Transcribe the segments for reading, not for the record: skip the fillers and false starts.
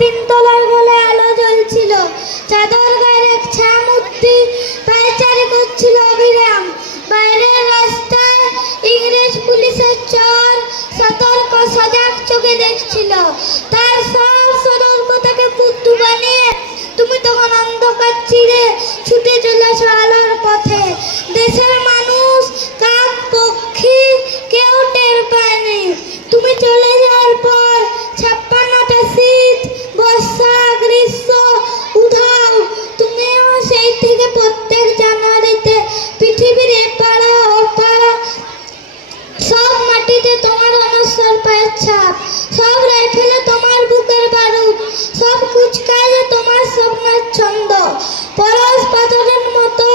তিনতলার গোলে আলো জ্বলছিল। চাদর গায়ের এক ছামূর্তি পায়চারি করছিল অবিরাম। বাইরের রাস্তায় ইংরেজ পুলিশের চর সতর্ক সজাগ চোখে দেখছিল। তার সব সতর্কতাকে বুদ্ধু বানিয়ে তুমি তখন অন্ধকার চিরে ছুটে চলেছ আলোর পথে। দেশের মানুষ, কাক পক্ষী কেউ টের পায়নি। তুমি চলে যাওয়ার পর 56টা শীত, বর্ষা, গ্রীষ্ম, উধাও। তুমিও সেই থেকে প্রত্যেক জানুয়ারিতে পৃথিবীর এপাড়া ওপাড়া সব মাটিতে তোমার অনশ্বর পায়ের ছাপ, সব রাইফেলে তোমার বুকের বারুদ, সব কুচকাইলে তোমার স্বপ্নের ছন্দ। পরশ পাথরের মতো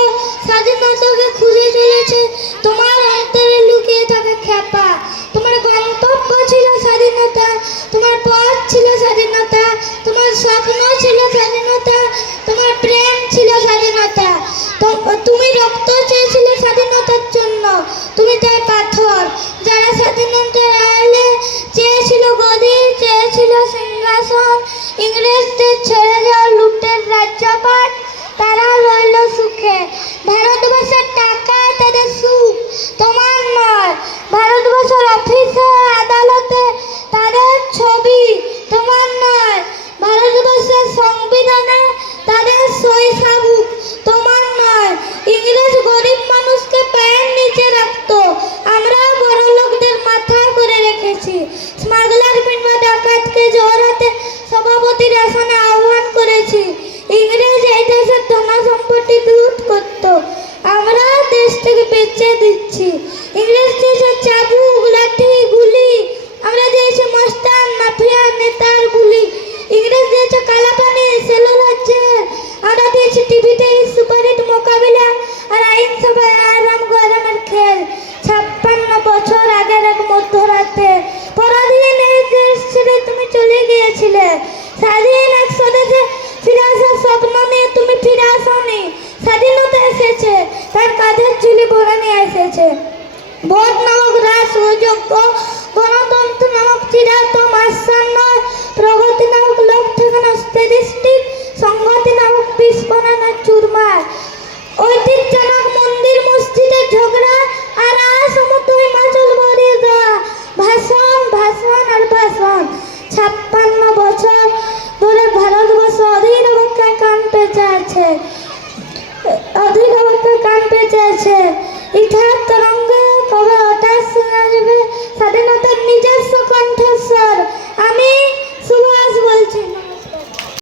স্বাধীনতাকে খুঁজে চলেছে তোমার অন্তরে লুকিয়ে থাকা খ্যাপা। তোমার গন্তব্য ছিল স্বাধীনতা, তোমার পথ ছিল স্বাধীনতা, তোমার স্বপ্ন ছিল স্বাধীনতা, তোমার প্রেম ছিল স্বাধীনতা। তুমি রক্ত চেয়েছিলে স্বাধীনতার জন্য, তুমি তাই পাথর। যারা স্বাধীনতার আড়ালে চেয়েছিল গদি, চেয়েছিল সিংহাসন, ইংরেজদের ছেড়ে যাওয়া লুটের রাজ্যপাট, তারা রইল সুখে। ভারতবর্ষের টাকা তাদের সুখ, তোমার নয়। ভারতবর্ষের অফিসে আদালতে তাদের ছবি, তোমার নয়। ভারতবর্ষের সংবিধানে তাদের সই সাবুক, তোমার নয়। ইংরেজ গরিব মানুষকে পায়ের নিচে রাখতো, আমরা বড় লোকদের মাথা করে রেখেছি। স্মাগলার কিংবা ডাকাতকে জোরাতে সভাপতির আসনে আহ্বান করেছি। ইংরেজ এই দেশের ধন সম্পত্তি লুট করত, আমরা দেশ থেকে বেচে দিচ্ছি। ইংরেজ দিয়েছে চাবুক, লাঠি, গুলি, আমরা দিয়েছি মস্তান, মাফিয়া নেতার গুলি। ইংরেজ দিয়েছে কালাপানি, সেলুলার জেল, আমরা দিয়েছি টিভিতে সুপারহিট মোকাবিলা আর আইনসভায় আরাম গরমের খেল। 56 বছর আগের এক মধ্যরাতে পরাধীন এই দেশ ছেড়ে তুমি চলে গিয়েছিলে। স্বাধীন এক স্বদেশে ফিরে আসার স্বপ্ন নিয়ে তুমি ফিরে আসনি। স্বাধীনতা এসেছে, তার কাঁধের ঝুলি ভরে নিয়ে এসেছে। ভোট নামক রাস অযোগ্য, গণতন্ত্র নামক চিরায়ত আশ্চর্য, প্রগতি নামক লোক ঠেকানো স্ট্যাটিস্টিক, সংহতি নামক বিস্ফোরণের